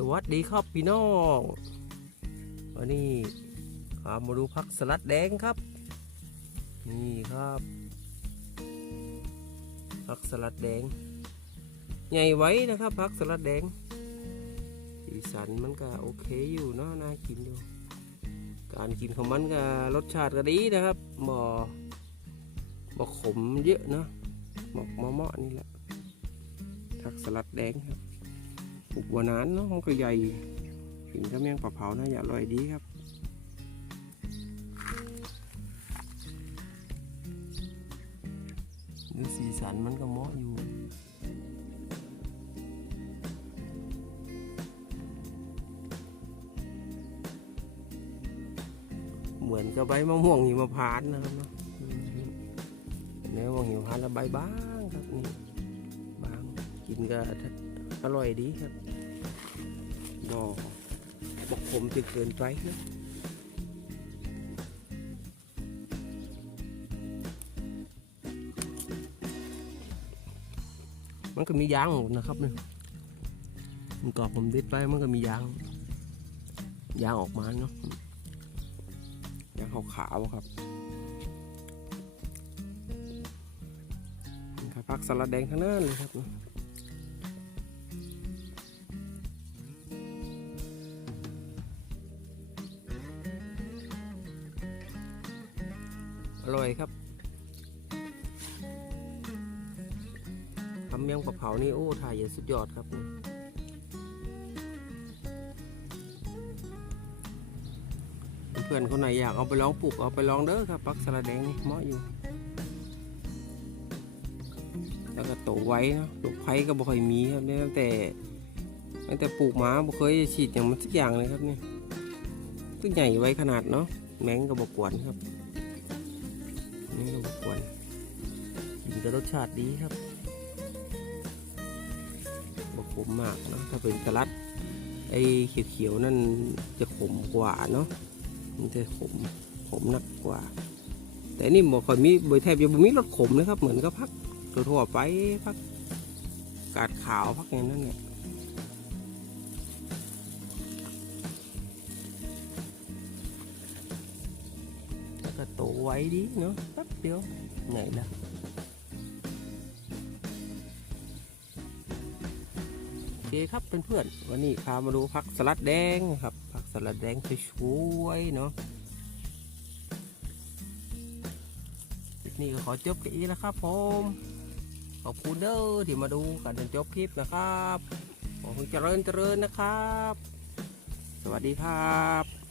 สวัสดีครับพี่น้องวันนี้ข้ามาดูผักสลัดแดงครับ นี่ครับผักสลัดแดง ใหญ่ไว้นะครับผักสลัดแดงสีสันมันก็โอเคอยู่เนาะน่ากินอยู่ การกินของมันก็รสชาติก็ดีนะครับบ่บ่ขมเยอะเนาะหมกมะเมาะนี่แหละผักสลัดแดงครับูกบัวนานเนาะมันก็ใหญ่กินก็แมงปลาเผาน่าจะอร่อยดีครับดูสีสันมันก็เหมาะอยู่เหมือนกับใบมะม่วงหิมพานต์นะครับเนาะเนื้อมะม่วงหิมพานต์แล้วใบบางครับนี่บางกินก็ อร่อยดีครับบ่บอกผมจะเกินไปนะมันก็มียางหมดนะครับเนี่ยมันกรอบผมดิดไปมันก็มียาง ยางออกมาเนาะ ยางขาวๆครับนี่ครับผักสลัดแดงทั้งนั้นเลยครับ ร่อยครับทำเมี่ยงปลาเผานี่โอ้ถ่ายอย่างสุดยอดครับนี่เพื่อนคนไหนอยากเอาไปลองปลูกเอาไปลองเด้อครับปักสลัดแดงนี่เหมาะอยู่ แล้วก็โตไว้เนาะลูกไผ่ก็บ่ค่อยมีครับเนี่ยตั้งแต่ตั้งแต่ปลูกหมาบ่เคยฉีดอย่างมันสักอย่างเลยครับเนี่ยตัวใหญ่ไว้ขนาดเนาะแมงก็บกวนครับ กินก็รสชาติดีครับบกขมมากนะถ้าเป็นสลัด ไอ้เขียวๆนั่นจะขมกว่าเนาะมันจะขมขมนักกว่า แต่นี่บอกค่อยมีบแทบจะบ่มีรสขมนะครับ เหมือนกับพักทั่วๆไปพักกาดขาวพักอย่างนั้นเนี่ยแล้วก็โตไว้ดีเนาะแป๊บเดียวไงล่ะ เคครับเพื่อนๆวันนี้พามาดูผักสลัดแดงครับผักสลัดแดงสวยๆเนาะนี่ก็ขอจบค่นี้แล้วครับผมขอบคุณเด้อที่มาดูกันจนจบคลิปนะครับขอให้เจริญเจริญนะครับ สวัสดีครับ